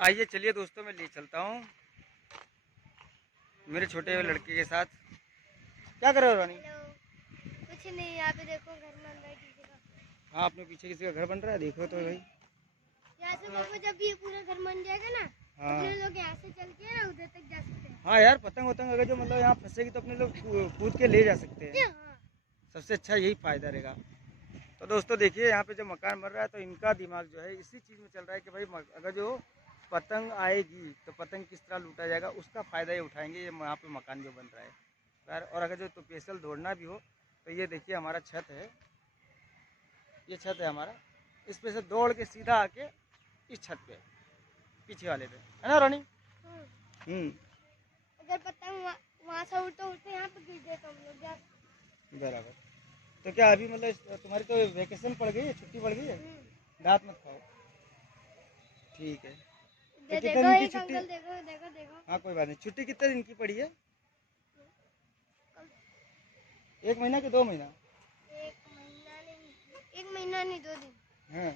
आइए चलिए दोस्तों, मैं ले चलता हूँ मेरे छोटे लड़के के साथ। क्या कर रहे हो रानी? कुछ नहीं, यहाँ पे देखो घर बन रहा है किसी का। हाँ, अपने पीछे किसी का घर बन रहा है, देखो तो भाई। यहाँ से पापा जब ये पूरा घर बन जाएगा ना, हाँ। अपने लोग यहाँ से चल के ना उधर तक जा सकते हैं। हाँ यार, पतंग वतंग अगर जो मतलब यहाँ फंसेगी तो अपने लोग कूद के ले जा सकते हैं। हाँ। सबसे अच्छा यही फायदा रहेगा। तो दोस्तों देखिए, यहाँ पे जो मकान बन रहा है तो इनका दिमाग जो है इसी चीज़ में चल रहा है कि भाई अगर जो पतंग आएगी तो पतंग किस तरह लूटा जाएगा, उसका फ़ायदा ये उठाएंगे। ये यहाँ पे मकान जो बन रहा है यार। और अगर जो तो स्पेशल दौड़ना भी हो तो ये देखिए हमारा छत है, ये छत है हमारा। इस पे से दौड़ के सीधा आके इस छत पे पीछे वाले पे, है ना रानी? अगर पतंग वहाँ से उड़ते उड़ते यहाँ पे गिर गए तो हम लोग जा। बराबर। तो क्या अभी मतलब तुम्हारी तो वैकेशन पड़ गई है, छुट्टी पड़ गई है? दांत मत खाओ, ठीक है। तो कितने दिन की छुट्टी? देखो देखो देखो। हाँ कोई बात नहीं। छुट्टी कितने दिन की पड़ी है? 1 महीना कि 2 महीना? 1 महीना नहीं 2 दिन। हाँ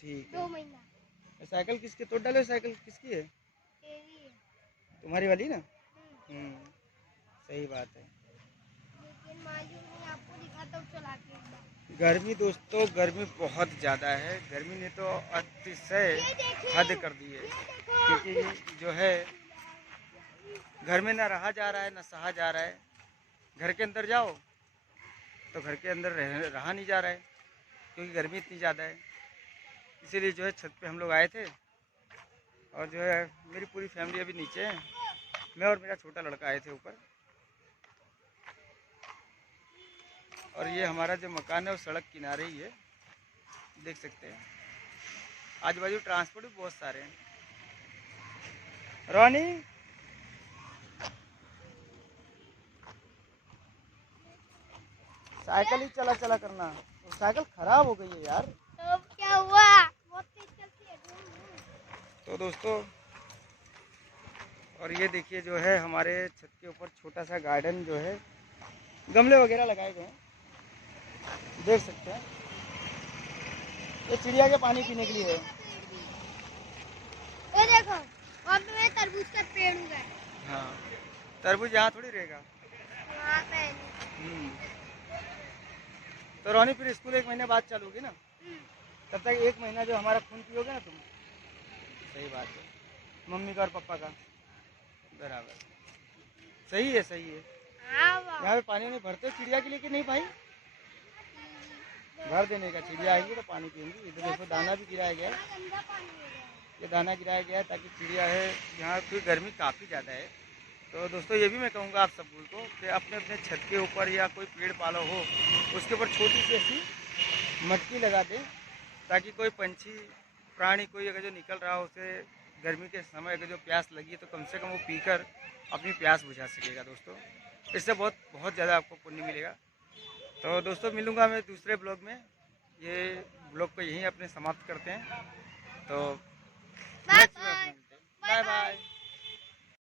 ठीक है। 2 महीना। साइकिल किसके तोड़ डाले? साइकिल किसकी है? तेरी है। तुम्हारी वाली ना? सही बात है। लेकिन मालूम नहीं, आपको दिखाता हूँ चला के। गर्मी दोस्तों, गर्मी बहुत ज़्यादा है। गर्मी ने तो अतिशय हद कर दी है, क्योंकि जो है घर में ना रहा जा रहा है ना सहा जा रहा है। घर के अंदर जाओ तो घर के अंदर रहा नहीं जा रहा है, क्योंकि गर्मी इतनी ज़्यादा है। इसीलिए जो है छत पे हम लोग आए थे, और जो है मेरी पूरी फैमिली अभी नीचे है। मैं और मेरा छोटा लड़का आए थे ऊपर। और ये हमारा जो मकान है वो सड़क किनारे ही है, देख सकते हैं। आजू बाजू ट्रांसपोर्ट भी बहुत सारे हैं। रोनी, साइकिल ही चला चला करना। तो साइकिल खराब हो गई है यार। तो क्या हुआ? बहुत तेज चलती है। तो दोस्तों, और ये देखिए जो है हमारे छत के ऊपर छोटा सा गार्डन जो है, गमले वगैरह लगाए गए हैं, देख सकते हैं। ये चिड़िया के पानी पीने के लिए है। ये देखो, वहाँ पे तरबूज का पेड़ उगा है। हाँ, तरबूज यहाँ थोड़ी रहेगा। वहाँ पे तो रोनी फिर स्कूल 1 महीने बाद चालू होगी ना? तब तक 1 महीना जो हमारा खून पियोगे ना तुम। सही बात है, मम्मी का और पापा का। बराबर, सही है सही है। यहाँ पे पानी नहीं भरते चिड़िया के लिए कि नहीं भाई? भर देने का, चिड़िया आएगी तो पानी पियेंगी। इधर देखो दाना भी गिराया गया है, ये दाना गिराया गया है ताकि चिड़िया है यहाँ की। गर्मी काफ़ी ज़्यादा है। तो दोस्तों ये भी मैं कहूँगा आप सब को कि अपने अपने छत के ऊपर या कोई पेड़ पाला हो, उसके ऊपर छोटी सी ऐसी मटकी लगा दें, ताकि कोई पंछी प्राणी कोई अगर जो निकल रहा हो उसे गर्मी के समय अगर जो प्यास लगी तो कम से कम वो पीकर अपनी प्यास बुझा सकेगा दोस्तों। इससे बहुत बहुत ज़्यादा आपको पुण्य मिलेगा। तो दोस्तों मिलूँगा मैं दूसरे ब्लॉग में। ये ब्लॉग को यहीं अपने समाप्त करते हैं। तो नेक्स्ट ब्लॉग में मिलते हैं। Bye bye.